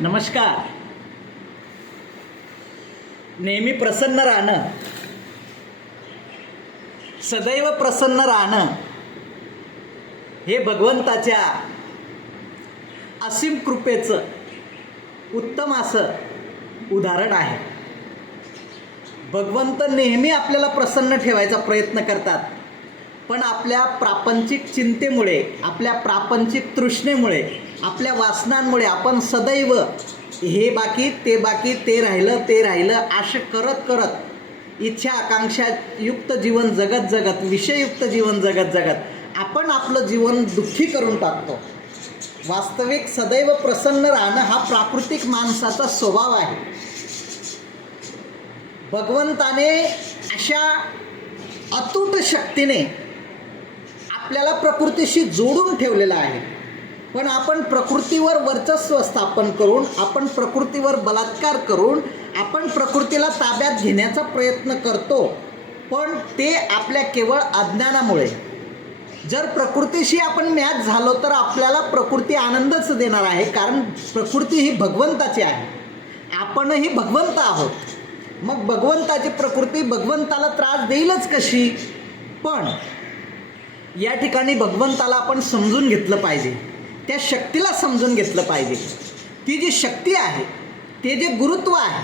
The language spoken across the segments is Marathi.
नमस्कार. नेहमी प्रसन्न राहणं, सदैव प्रसन्न राहणं हे भगवंताच्या असीम कृपेचं उत्तम असं उदाहरण आहे. भगवंत नेहमी आपल्याला प्रसन्न ठेवायचा प्रयत्न करतात, पण आपल्या प्रापंचिक चिंतेमुळे, आपल्या प्रापंचिक तृष्णेमुळे, आपल्या वासनांमुळे आपण सदैव हे बाकी ते राहिलं असे करत करत इच्छा आकांक्षायुक्त जीवन जगत विषययुक्त जीवन जगत आपण आपलं जीवन दुःखी करून टाकतो. वास्तविक सदैव प्रसन्न राहणं हा प्राकृतिक माणसाचा स्वभाव आहे. भगवंताने अशा अतूट शक्तीने आपल्याला प्रकृतीशी जोडून ठेवलेलं आहे, पण आपण प्रकृतीवर वर्चस्व स्थापन करून, आपण प्रकृतीवर बलात्कार करून, आपण प्रकृतीला ताब्यात घेण्याचा प्रयत्न करतो. पण ते आपल्या केवळ अज्ञानामुळे. जर प्रकृतीशी आपण मॅच झालो तर आपल्याला प्रकृती आनंदच देणार आहे, कारण प्रकृती ही भगवंताची आहे, आपणही भगवंत आहोत. मग भगवंताची प्रकृती भगवंताला त्रास देईलच कशी? पण या ठिकाणी भगवंताला आपण समजून घेतलं पाहिजे, त्या शक्तीला समजून घेतलं पाहिजे. ती जी शक्ती आहे, ते जे गुरुत्व आहे,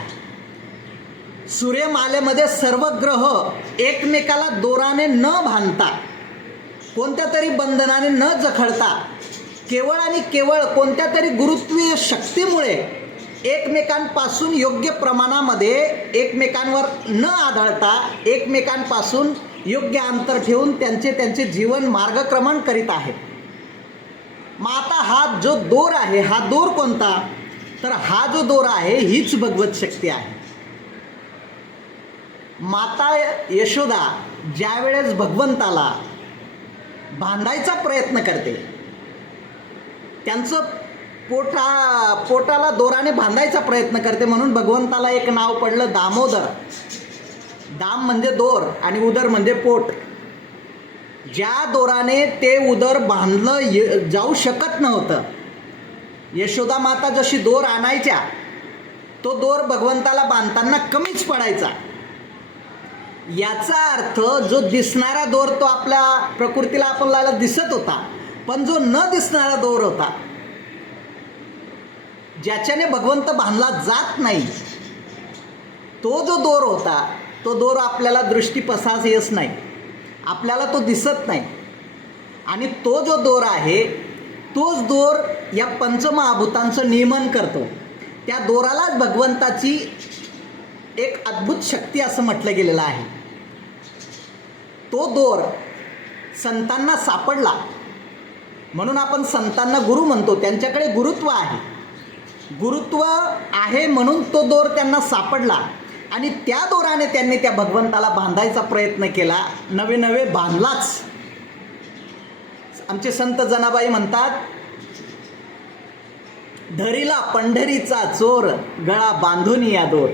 सूर्यमालेमध्ये सर्व ग्रह एकमेकाला दोराने न बांधता, कोणत्या तरी बंधनाने न जखडता, केवळ आणि केवळ कोणत्या तरी गुरुत्वीय शक्तीमुळे एकमेकांपासून योग्य प्रमाणामध्ये, एकमेकांवर न आढळता, एकमेकांपासून योग्य अंतर ठेवून त्यांचे जीवन मार्गक्रमण करीत आहेत. मग आता हा जो दोर आहे, हा दोर कोणता? तर हा जो दोर आहे हीच भगवत शक्ती आहे. माता यशोदा ज्या वेळेस भगवंताला बांधायचा प्रयत्न करते, त्यांचं पोटाला दोराने बांधायचा प्रयत्न करते, म्हणून भगवंताला एक नाव पडलं दामोदर. दाम म्हणजे दोर आणि उदर म्हणजे पोट. ज्या दोराने ते उदर बांधलं जाऊ शकत नव्हतं, यशोदा माता जशी दोर आणायच्या, तो दोर भगवंताला बांधताना कमीच पडायचा. याचा अर्थ जो दिसणारा दोर तो आपल्या प्रकृतीला आपल्याला दिसत होता, पण जो न दिसणारा दोर होता, ज्याच्याने भगवंत बांधला जात नाही, तो जो दोर होता, तो दोर आपल्याला दृष्टीपसास येत नाही, आपल्याला तो दिसत नाही. आणि तो जो दोर आहे, तोच दोर या पंचमहाभूतांचं नियमन करतो. त्या दोरालाच भगवंताची एक अद्भुत शक्ती असं म्हटलं गेलेलं आहे. तो दोर संतांना सापडला म्हणून आपण संतांना गुरु म्हणतो. त्यांच्याकडे गुरुत्व आहे, गुरुत्व आहे म्हणून तो दोर त्यांना सापडला आणि त्या दोराने त्यांनी त्या भगवंताला बांधायचा प्रयत्न केला, नवे बांधलाच. आमचे संत जनाबाई म्हणतात, धरीला पंढरीचा चोर, गळा बांधून या दोर.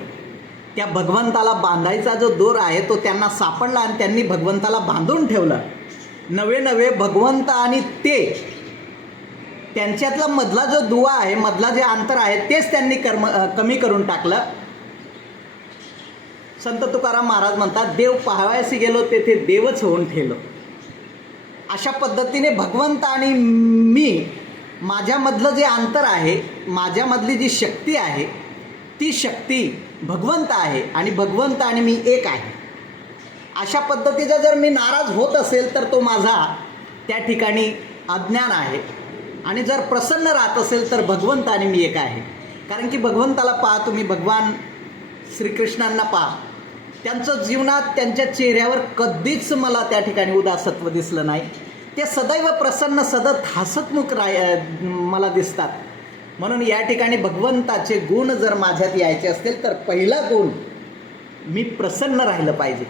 त्या भगवंताला बांधायचा जो दोर आहे तो त्यांना सापडला आणि त्यांनी भगवंताला बांधून ठेवलं. नवे भगवंत आणि ते, त्यांच्यातला मधला जो दुवा आहे, मधला जे अंतर आहे, तेच त्यांनी कमी करून टाकलं. संत तुकाराम महाराज म्हणतात, देव पाहावयासी गेलो तेथे देवच होऊन ठेवलो. अशा पद्धतीने भगवंत आणि मी, माझ्यामधलं जे अंतर आहे, माझ्यामधली जी शक्ती आहे, ती शक्ती भगवंत आहे आणि भगवंत आणि मी एक आहे. अशा पद्धतीचा जर मी नाराज होत असेल तर तो माझा त्या ठिकाणी अज्ञान आहे. आणि जर प्रसन्न राहत असेल तर भगवंत आणि मी एक आहे. कारण की भगवंताला पहा तुम्ही, भगवान श्रीकृष्णांना पहा, त्यांचं जीवनात, त्यांच्या चेहऱ्यावर कधीच मला त्या ठिकाणी उदासत्व दिसलं नाही. ते सदैव प्रसन्न, सतत हसतमुख मला दिसतात. म्हणून या ठिकाणी भगवंताचे गुण जर माझ्यात यायचे असतील तर पहिला गुण, मी प्रसन्न राहिलं पाहिजे.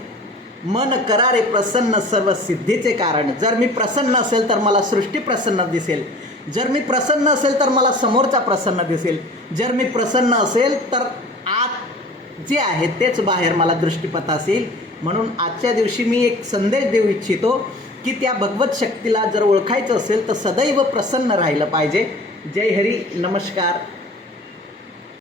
मन करारे प्रसन्न सर्व सिद्धीचे कारण. जर मी प्रसन्न असेल तर मला सृष्टी प्रसन्न दिसेल, जर मी प्रसन्न असेल तर मला समोरचा प्रसन्न दिसेल, जर मी प्रसन्न असेल तर आत जे आहे तेच बाहेर मला दृष्टीपथास येईल. म्हणून आजच्या दिवशी मी एक संदेश देऊ इच्छितो की त्या भगवत शक्तीला जर ओळखायचं असेल तर सदैव प्रसन्न राहिलं पाहिजे. जय हरी. नमस्कार.